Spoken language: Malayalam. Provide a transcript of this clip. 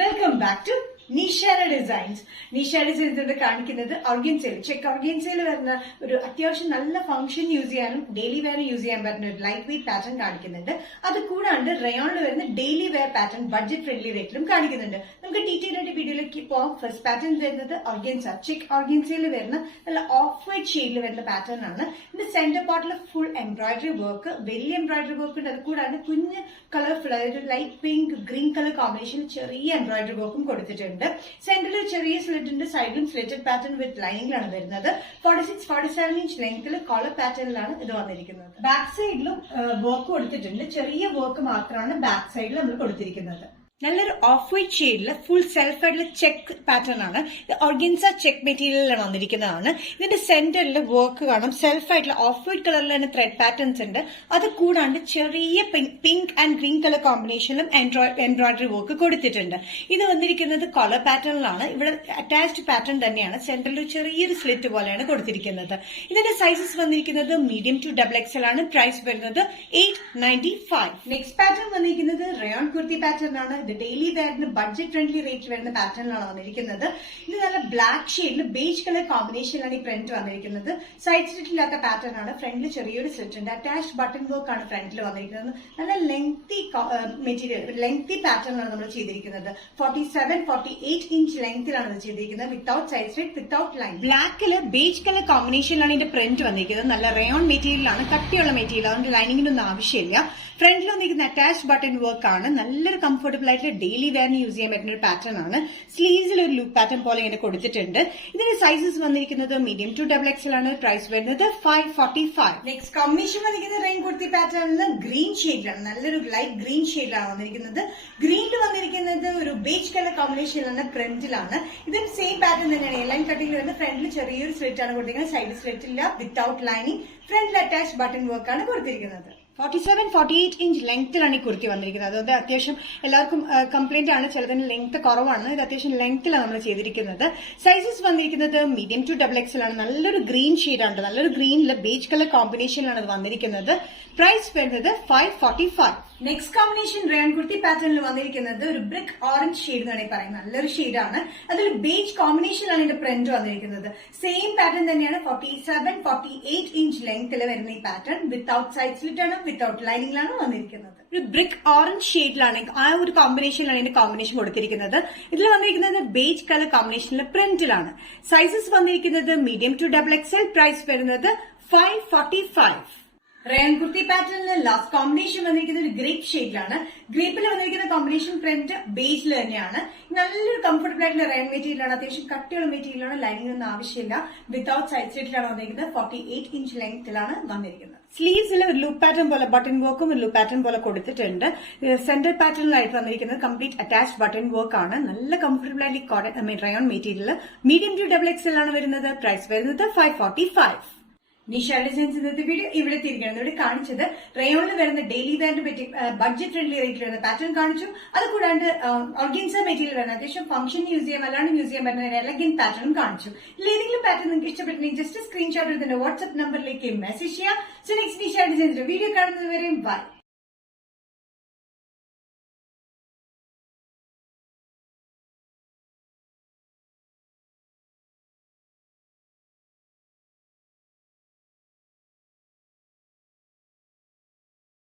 Welcome back to Nishara designs. Nishara ഡിസൈൻസിന്റെ കാണിക്കുന്നത് ഓർഗൻസയിൽ, ചെക്ക് ഓർഗൻസയിൽ വരുന്ന ഒരു അത്യാവശ്യം നല്ല ഫംഗ്ഷൻ യൂസ് ചെയ്യാനും ഡെയിലി വെയർ യൂസ് ചെയ്യാൻ പറ്റുന്ന ഒരു ലൈറ്റ് വെയിറ്റ് പാറ്റേൺ കാണിക്കുന്നുണ്ട്. അത് കൂടാണ്ട് റയോണിൽ വരുന്ന daily wear pattern budget friendly റേറ്റിലും കാണിക്കുന്നുണ്ട്. നമുക്ക് ഡീറ്റെയിൽ ആയിട്ട് വീഡിയോയിലേക്ക് പോവാം. ഫസ്റ്റ് പാറ്റേൺ വരുന്നത് ഓർഗൻസ, ചെക്ക് ഓർഗൻസയിൽ വരുന്ന നല്ല ഓഫ് വൈറ്റ് ഷെയ്ഡിൽ വരുന്ന പാറ്റേൺ ആണ്. ഇതിന്റെ സെന്റർ പാർട്ടിൽ ഫുൾ എംബ്രോയിഡറി വർക്ക്, വലിയ എംബ്രോയിഡറി വർക്ക് ഉണ്ട്. അത് കൂടാണ്ട് കുഞ്ഞ് കളർഫുൾ ഒരു light pink green colour combination ചെറിയ എംബ്രോയിഡറി വർക്കും കൊടുത്തിട്ടുണ്ട്. സെന്ററിൽ ഒരു ചെറിയ സ്ലിറ്റ് ഉണ്ട്, സൈഡിലും സ്ലിറ്റഡ് പാറ്റേൺ വിത്ത് ലൈനിങ്ങിലാണ് വരുന്നത്. 46-47 ഇഞ്ച് ലെങ്ത്തിൽ കോളർ പാറ്റേണിലാണ് ഇത് വന്നിരിക്കുന്നത്. ബാക്ക് സൈഡിലും വർക്ക് കൊടുത്തിട്ടുണ്ട്, ചെറിയ വർക്ക് മാത്രമാണ് ബാക്ക് സൈഡിൽ നമ്മൾ കൊടുത്തിരിക്കുന്നത്. നല്ലൊരു ഓഫ് വൈറ്റ് ഷെയ്ഡിൽ ഫുൾ സെൽഫ് ആയിട്ടുള്ള ചെക്ക് പാറ്റേൺ ആണ്. ഇത് ഓർഗൻസ ചെക്ക് മെറ്റീരിയലിലാണ് വന്നിരിക്കുന്നതാണ്. ഇതിന്റെ സെന്ററിൽ വർക്ക് കാണും, സെൽഫ് ആയിട്ടുള്ള ഓഫ് വൈറ്റ് കളറിലാണ് ത്രെഡ് പാറ്റേൺസ് ഉണ്ട്. അത് കൂടാണ്ട് ചെറിയ പിങ്ക് ആൻഡ് ഗ്രീൻ കളർ കോമ്പിനേഷനിലും എംബ്രോയിഡറി വർക്ക് കൊടുത്തിട്ടുണ്ട്. ഇത് വന്നിരിക്കുന്നത് കോളർ പാറ്റേണിലാണ്. ഇവിടെ അറ്റാച്ച്ഡ് പാറ്റേൺ തന്നെയാണ്. സെന്ററിൽ ചെറിയൊരു സ്ലിറ്റ് പോലെയാണ് കൊടുത്തിരിക്കുന്നത്. ഇതിന്റെ സൈസസ് വന്നിരിക്കുന്നത് മീഡിയം ടു XXL ആണ്. പ്രൈസ് വരുന്നത് 895. നെക്സ്റ്റ് പാറ്റേൺ വന്നിരിക്കുന്നത് റയോൺ കുർത്തി പാറ്റേൺ ആണ്. ഡെയിലി വെയറിന് ബഡ്ജറ്റ് ഫ്രണ്ട്ലി റേറ്റ് വരുന്ന പാറ്റേണിലാണ് വന്നിരിക്കുന്നത്. ഇത് നല്ല ബ്ലാക്ക് ഷെയ്ഡിൽ ബേജ് കളർ കോമ്പിനേഷനിലാണ് ഈ പ്രിന്റ് വന്നിരിക്കുന്നത്. സൈഡ് സ്ലിറ്റ് ഇല്ലാത്ത പാറ്റേൺ ആണ്. ഫ്രണ്ടിൽ ചെറിയൊരു സ്ലിറ്റ് ഉണ്ട്. അറ്റാച്ച്ഡ് ബട്ടൺ വർക്ക് ആണ് ഫ്രണ്ടിൽ വന്നിരിക്കുന്നത്. നല്ല ലെങ്തി മെറ്റീരിയൽ, ലെങ്തി പാറ്റേണിലാണ് നമ്മൾ ചെയ്തിരിക്കുന്നത്. 47-48 ഇഞ്ച് ലെങ്തിലാണ് ഇത് ചെയ്തിരിക്കുന്നത്. Without side slit, without line. ബ്ലാക്കില് ബേജ് കളർ കോമ്പിനേഷനിലാണ് ഇതിന്റെ പ്രിന്റ് വന്നിരിക്കുന്നത്. നല്ല റയോൺ മെറ്റീരിയലാണ്, കട്ടിയുള്ള മെറ്റീരിയൽ, അതുകൊണ്ട് ലൈനിങ്ങിനൊന്നും ആവശ്യമില്ല. ഫ്രണ്ടിൽ വന്നിരിക്കുന്ന അറ്റാച്ച്ഡ് ബട്ടൺ വർക്ക് ആണ്. നല്ലൊരു കംഫർട്ടബിൾ ആയിട്ട് ഡെയിലി വെയറിന് യൂസ് ചെയ്യാൻ പറ്റുന്ന ഒരു പാറ്റേൺ ആണ്. സ്ലീവ്സിൽ ഒരു ലൂപ്പ് പാറ്റേൺ പോലെ ഇങ്ങനെ കൊടുത്തിട്ടുണ്ട്. ഇതിന്റെ സൈസസ് വന്നിരിക്കുന്നത് മീഡിയം ടു XXL ആണ്. പ്രൈസ് വരുന്നത് 545. നെക്സ്റ്റ് കോമ്പിനേഷൻ വന്നിരിക്കുന്നത് റെയിൻ കുർത്തി പാറ്റേണിൽ ഗ്രീൻ ഷെയ്ഡിലാണ്. നല്ലൊരു ലൈറ്റ് ഗ്രീൻ ഷെയ്ഡിലാണ് വന്നിരിക്കുന്നത്. ഗ്രീനിൽ വന്നിരിക്കുന്നത് ഒരു ബേജ് കളർ കോമ്പിനേഷനിലാണ്, പ്രിന്റിലാണ്. ഇതിന് സെയിം പാറ്റേൺ തന്നെയാണ്. എയർലൈൻ കട്ടിംഗ് വരുന്നത്. ഫ്രണ്ടിൽ ചെറിയൊരു സ്ലിറ്റ് ആണ് കൊടുത്തിരിക്കുന്നത്. സൈഡ് സ്ലിറ്റ് ഇല്ല, വിത്തൌട്ട് ലൈനിങ്. ഫ്രണ്ടിൽ അറ്റാച്ച് ബട്ടൺ വർക്ക് ആണ് കൊടുത്തിരിക്കുന്നത്. 47-48 ഇഞ്ച് ലെങ്ത്തിലാണ് ഈ കുർത്തി വന്നിരിക്കുന്നത്. അതുകൊണ്ട് അത്യാവശ്യം എല്ലാവർക്കും കംപ്ലൈന്റ് ആണ്, ചിലതിന് ലെങ്ത് കുറവാണ്. ഇത് അത്യാവശ്യം ലെങ്ത്തിലാണ് നമ്മൾ ചെയ്തിരിക്കുന്നത്. സൈസസ് വന്നിരിക്കുന്നത് മീഡിയം ടു XXL ആണ്. നല്ലൊരു ഗ്രീൻ ഷെയ്ഡാണ്, നല്ലൊരു ഗ്രീനിൽ ബേജ് കളർ കോമ്പിനേഷനിലാണ് ഇത് വന്നിരിക്കുന്നത്. പ്രൈസ് വരുന്നത് 545. നെക്സ്റ്റ് കോമ്പിനേഷൻ റയോൺ കുർത്തി പാറ്റേണിൽ വന്നിരിക്കുന്നത് ഒരു ബ്രിക്ക് ഓറഞ്ച് ഷെയ്ഡ് എന്നാണ് പറയുന്നത്. നല്ലൊരു ഷെയ്ഡാണ്. അതൊരു ബേജ് കോമ്പിനേഷനിലാണ് ഇതിന്റെ പ്രിന്റ് വന്നിരിക്കുന്നത്. സെയിം പാറ്റേൺ തന്നെയാണ്. 47-48 ഇഞ്ച് ലെങ്ത്തിൽ വരുന്ന ഈ പാറ്റേൺ വിത്തൌട്ട് സൈഡ് സ്ലിറ്റ് ആണ്, വിത്തൌട്ട് ലൈനിങ്ങിലാണ് വന്നിരിക്കുന്നത്. ഒരു ബ്രിക്ക് ഓറഞ്ച് ഷെയ്ഡിലാണ്, ആ ഒരു കോമ്പിനേഷനിലാണ് ഇതിന്റെ കോമ്പിനേഷൻ കൊടുത്തിരിക്കുന്നത്. ഇതിൽ വന്നിരിക്കുന്നത് ബേജ് കളർ കോമ്പിനേഷനിലെ പ്രിന്റിലാണ്. സൈസസ് വന്നിരിക്കുന്നത് മീഡിയം ടു XXL. പ്രൈസ് വരുന്നത് 545. റയോൺ കുർത്തി പാറ്റേണിൽ ലാസ്റ്റ് കോമ്പിനേഷൻ വന്നിരിക്കുന്നത് ഒരു ഗ്രേപ്പ് ഷെയ്ഡിലാണ്. ഗ്രേപ്പിൽ വന്നിരിക്കുന്ന കോമ്പിനേഷൻ പ്രിന്റ് ബേസിൽ തന്നെയാണ്. നല്ലൊരു കംഫർട്ടബിൾ ആയിട്ടുള്ള റയോൺ മെറ്റീരിയലാണ്. അത്യാവശ്യം കട്ടിയുള്ള മെറ്റീരിയലാണ്. ലൈനിങ് ഒന്നും ആവശ്യമില്ല. വിത്തൌട്ട് സൈഡ് സ്ലിറ്റിലാണ് വന്നിരിക്കുന്നത്. 48 ഇഞ്ച് ലെങ്ത്തിലാണ് വന്നിരിക്കുന്നത്. സ്ലീവ്സിൽ ഒരു ലൂപ്പ് പാറ്റേൺ പോലെ ബട്ടൺ വർക്കും ഒരു ലൂപ്പ് പാറ്റേൺ പോലെ കൊടുത്തിട്ടുണ്ട്. സെന്റർ പാറ്റേണിലായിട്ട് വന്നിരിക്കുന്നത് കംപ്ലീറ്റ് അറ്റാച്ച്ഡ് ബട്ടൺ വർക്ക് ആണ്. നല്ല കംഫർട്ടബിൾ ആയിട്ട് rayon material medium to XXL ആണ് വരുന്നത്. പ്രൈസ് വരുന്നത് 545. നിഷാ ഡിസൈൻസ് ഇന്നത്തെ വീഡിയോ ഇവിടെ തിരികെയാണ്. ഇവിടെ കാണിച്ചത് റയോണിൽ വരുന്ന ഡെയിലി വെയറിന് പറ്റി ബഡ്ജറ്റ് ഫ്രണ്ട്ലി റേറ്റിൽ വരുന്ന പാറ്റേൺ കാണിച്ചു. അത് കൂടാണ്ട് ഓർഗൻസ മെറ്റീരിയൽ വരുന്ന അത്യാവശ്യം ഫംഗ്ഷൻ യൂസ് ചെയ്യാൻ, അല്ലാണ്ട് യൂസ് ചെയ്യാൻ പറ്റുന്ന എലഗന്റ് പാറ്റേണും കാണിച്ചു. ഏതെങ്കിലും പാറ്റേൺ നിങ്ങൾക്ക് ഇഷ്ടപ്പെട്ടെങ്കിൽ ജസ്റ്റ് സ്ക്രീൻഷോട്ട് എടുത്തിന്റെ വാട്സ്ആപ്പ് നമ്പറിലേക്ക് മെസ്സേജ് ചെയ്യാം. സോ നെക്സ്റ്റ് നിഷാ ഡിസൈൻസിന്റെ വീഡിയോ കാണുന്നത് വരെയും ബൈ.